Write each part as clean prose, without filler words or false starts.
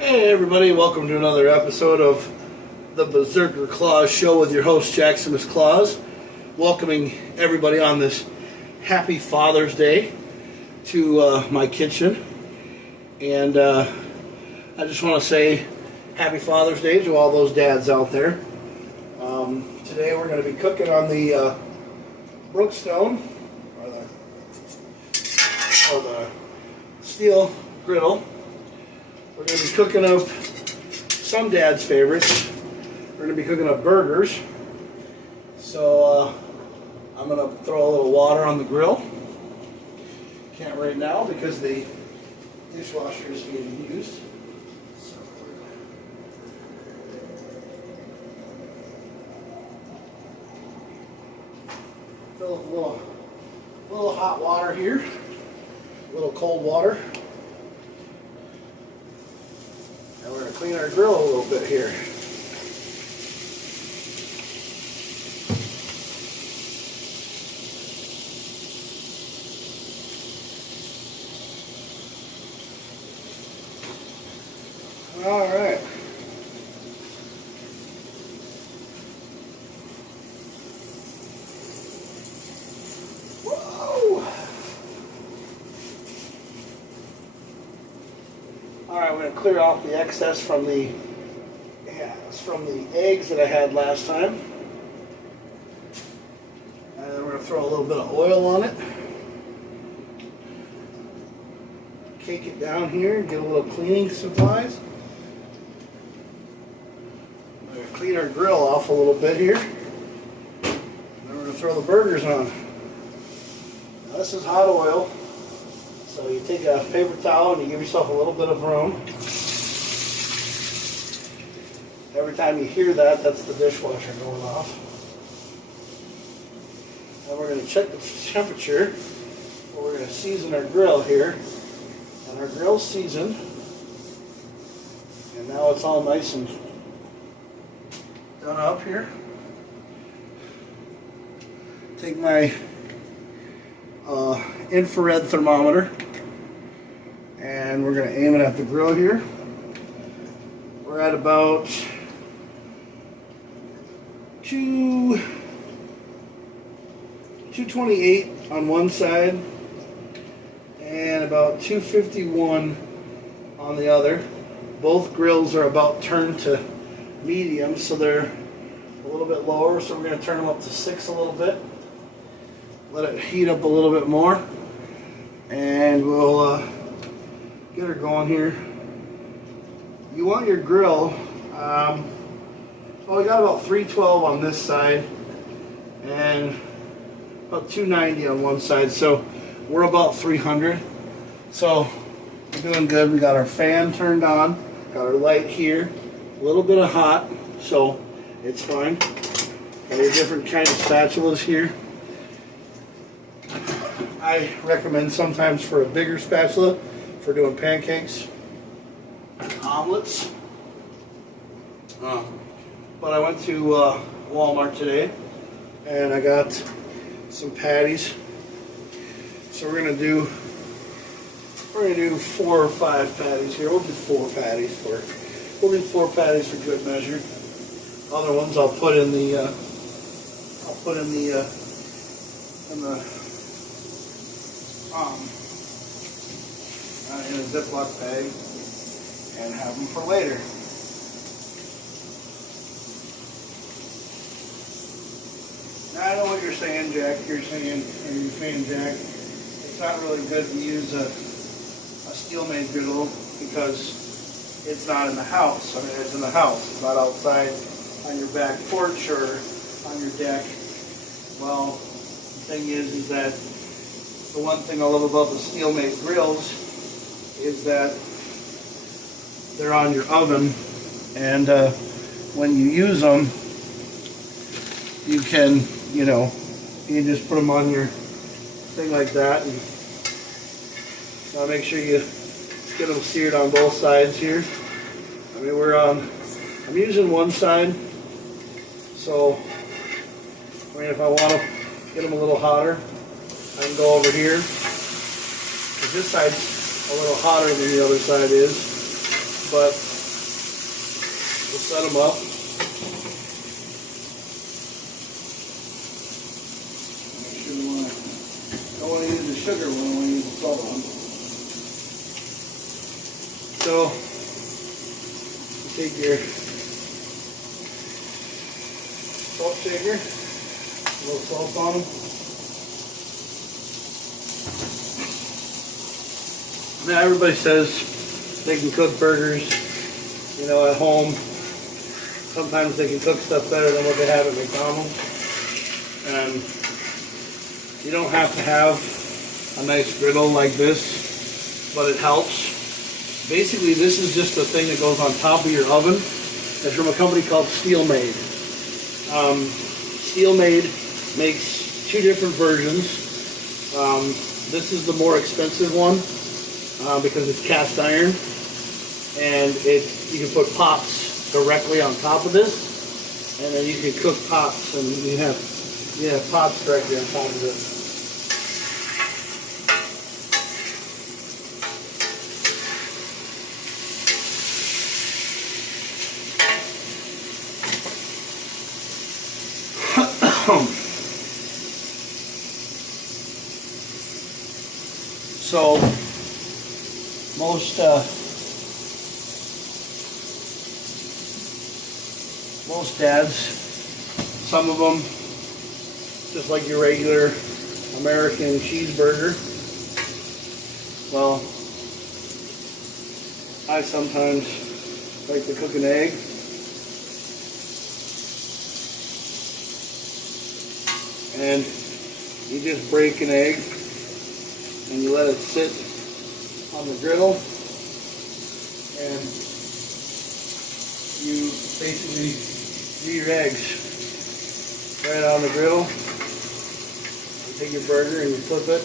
Hey everybody, welcome to another episode of the JakKlauZ show with your host JakKlauZ. Welcoming everybody on this happy Father's Day to my kitchen. And I just want to say happy Father's Day to all those dads out there. Today we're going to be cooking on the Brookstone or the steel griddle. We're going to be cooking up some dad's favorites. We're going to be cooking up burgers. So I'm going to throw a little water on the grill. Can't right now because the dishwasher is being used. So fill up a little hot water here, a little cold water. And we're going to clean our grill a little bit here. All right. Whoa! All right, we're going to clear off the excess from the eggs that I had last time. And then we're going to throw a little bit of oil on it. Cake it down here and get a little cleaning supplies. We're going to clean our grill off a little bit here. Then we're going to throw the burgers on. Now this is hot oil. So you take a paper towel and you give yourself a little bit of room. Every time you hear that, that's the dishwasher going off. And we're going to check the temperature. We're going to season our grill here. And our grill's seasoned. And now it's all nice and done up here. Take my infrared thermometer and we're going to aim it at the grill here. We're at about 228 on one side and about 251 on the other. Both grills are about turned to medium, so they're a little bit lower, so we're going to turn them up to 6 a little bit. Let it heat up a little bit more, and we'll get her going here. You want your grill, well, we got about 312 on this side, and about 290 on one side, so we're about 300. So we're doing good. We got our fan turned on, got our light here, a little bit of hot, so it's fine. Got your different kind of spatulas here. I recommend sometimes for a bigger spatula for doing pancakes, omelets. But I went to Walmart today and I got some patties. So we're gonna do 4 or 5 patties here. We'll do 4 patties for good measure. Other ones I'll put in the in a Ziploc bag and have them for later. Now I know what you're saying, Jack. You're saying, Jack, it's not really good to use a steel-made griddle because it's not in the house. I mean, it's in the house. It's not outside on your back porch or on your deck. Well, the thing is that the one thing I love about the steel-made grills is that they're on your oven, and when you use them, you can, you just put them on your thing like that, and now make sure you get them seared on both sides here. I mean, I'm using one side, so I mean, if I want to get them a little hotter, I can go over here, because this side's a little hotter than the other side is, but We'll set them up. Make sure we don't want to use the sugar one, I want to use the salt one. So, you take your salt shaker, a little salt on them. Now everybody says they can cook burgers, you know, at home. Sometimes they can cook stuff better than what they have at McDonald's. And you don't have to have a nice griddle like this, but it helps. Basically, this is just the thing that goes on top of your oven. It's from a company called Steelmade. Steelmade makes two different versions. This is the more expensive one because it's cast iron, and you can put pots directly on top of this, and then you can cook pots, and you have pots directly on top of it. So most dads, some of them just like your regular American cheeseburger. Well, I sometimes like to cook an egg. And you just break an egg and you let it sit on the griddle, and you basically do your eggs right on the griddle. You take your burger and you flip it.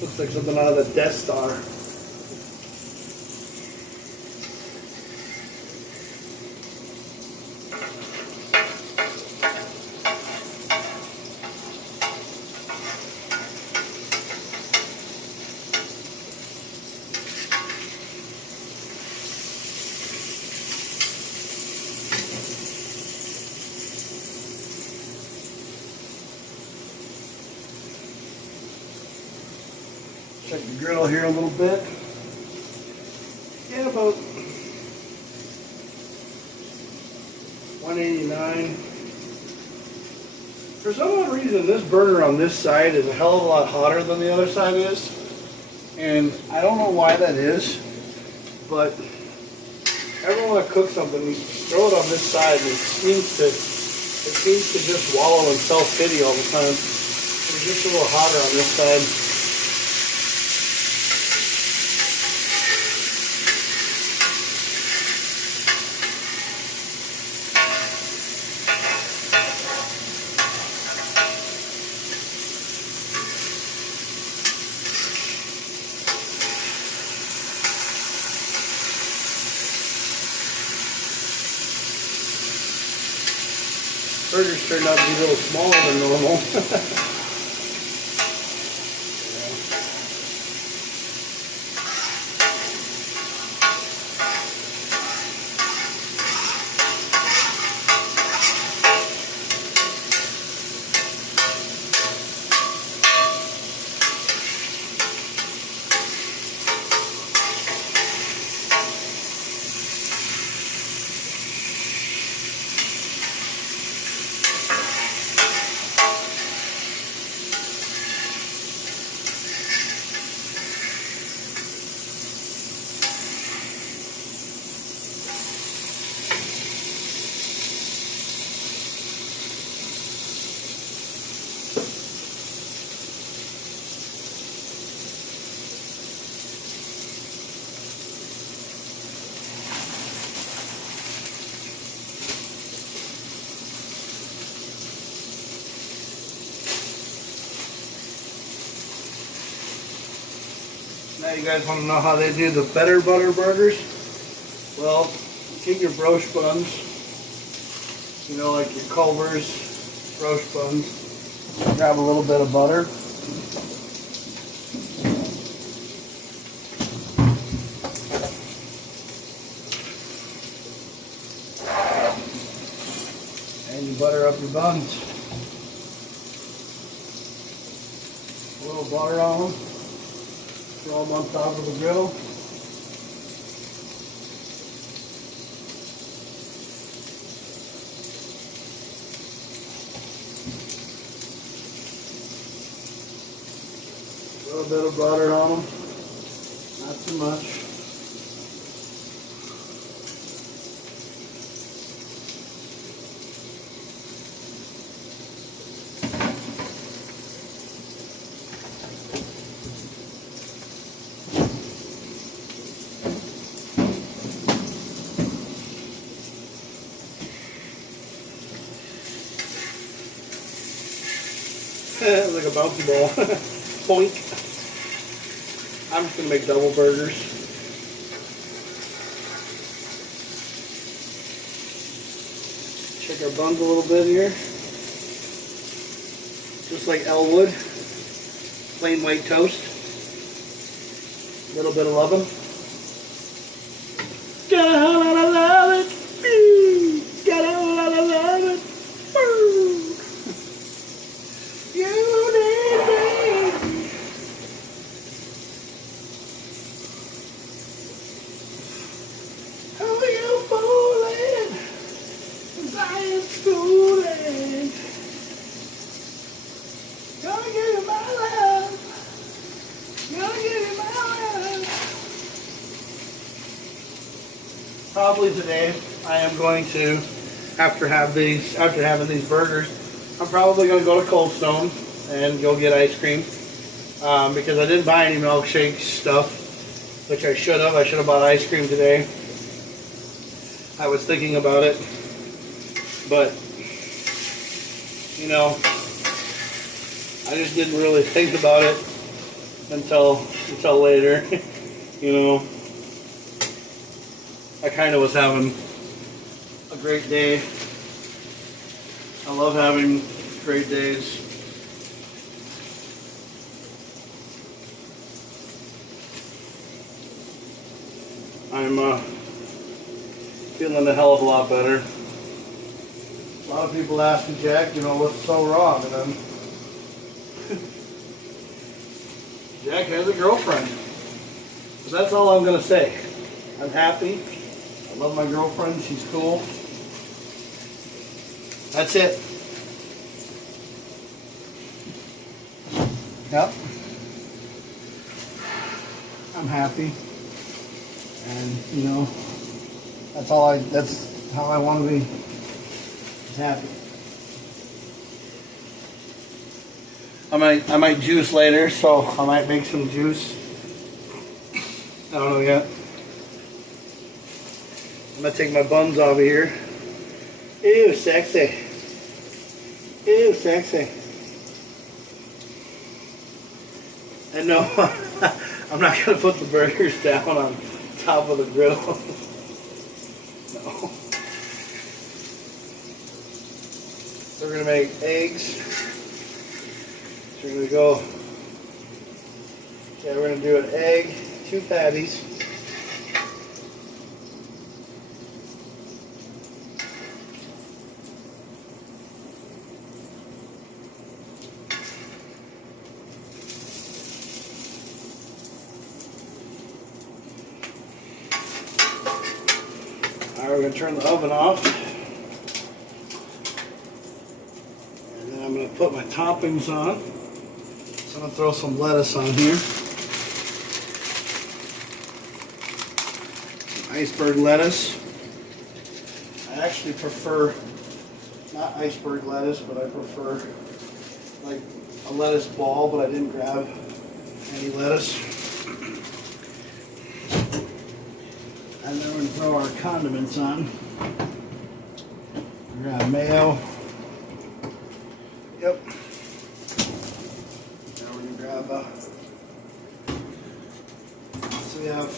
Looks like something out of the Death Star. Check the griddle here a little bit. Yeah, about 189. For some odd reason, this burner on this side is a hell of a lot hotter than the other side is. And I don't know why that is, but every when I cook something, you throw it on this side and it seems to just wallow in self-pity all the time. It's just a little hotter on this side. Burgers turned out to be a little smaller than normal. Now you guys want to know how they do the better butter burgers? Well, you take your broche buns, you know, like your Culver's broche buns, grab a little bit of butter, your buns. A little butter on them. Throw them on top of the griddle. A little bit of butter on them. Not too much. Like a bouncy ball. Poink. I'm just going to make double burgers. Check our buns a little bit here. Just like Elwood. Plain white toast. A little bit of leaven. Gotta love it. Gotta love it. You need me. Oh, you fooling. 'Cause I am fooling. Gonna give you my love. Gonna give you my love. Probably today I am going to, after having these burgers, I'm probably going to go to Cold Stone and go get ice cream because I didn't buy any milkshake stuff, which I should have. I should have bought ice cream today. I was thinking about it, but you know, I just didn't really think about it until later. You know, I kind of was having a great day. I love having great days. I'm feeling a hell of a lot better. A lot of people ask me, Jack, you know, what's so wrong? And I'm Jack has a girlfriend. So that's all I'm going to say. I'm happy. I love my girlfriend. She's cool. That's it. Yep. I'm happy. And you know, that's how I want to be. Just happy. I might juice later, so I might make some juice. I don't know yet. I'm gonna take my buns off of here. Ew, sexy. Ew, sexy. And no, I'm not going to put the burgers down on top of the grill. No. We're going to make eggs. So we're going to go, yeah, we're going to do an egg, 2 patties. Alright, we're going to turn the oven off. And then I'm going to put my toppings on. So I'm going to throw some lettuce on here. Some iceberg lettuce. I actually prefer, not iceberg lettuce, but I prefer like a lettuce ball, but I didn't grab any lettuce. And then we're going to throw our condiments on. We're going to have mayo. Yep. Now we're going to grab, so we have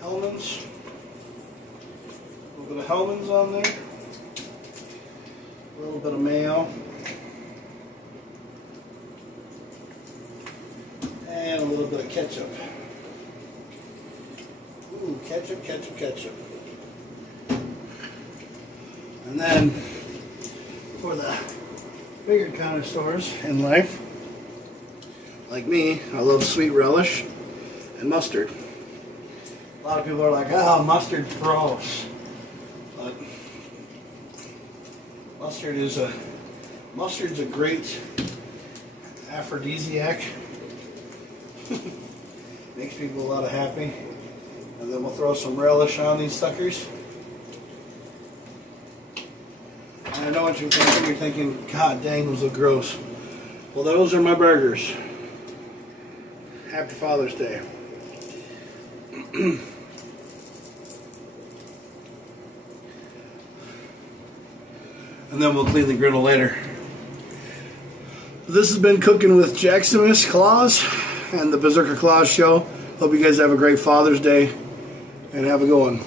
Hellmann's. A little bit of Hellmann's on there. A little bit of mayo. And a little bit of ketchup. Ooh, ketchup, ketchup, ketchup. And then for the bigger connoisseurs in life, like me, I love sweet relish and mustard. A lot of people are like, oh, mustard's gross. But mustard's a great aphrodisiac. Makes people a lot of happy. And then we'll throw some relish on these suckers. And I know what you're thinking. You're thinking, God dang, those look gross. Well, those are my burgers. Happy Father's Day. And then we'll clean the griddle later. This has been Cooking with JakKlauZ and the KamoKlauZ Show. Hope you guys have a great Father's Day and have a good one.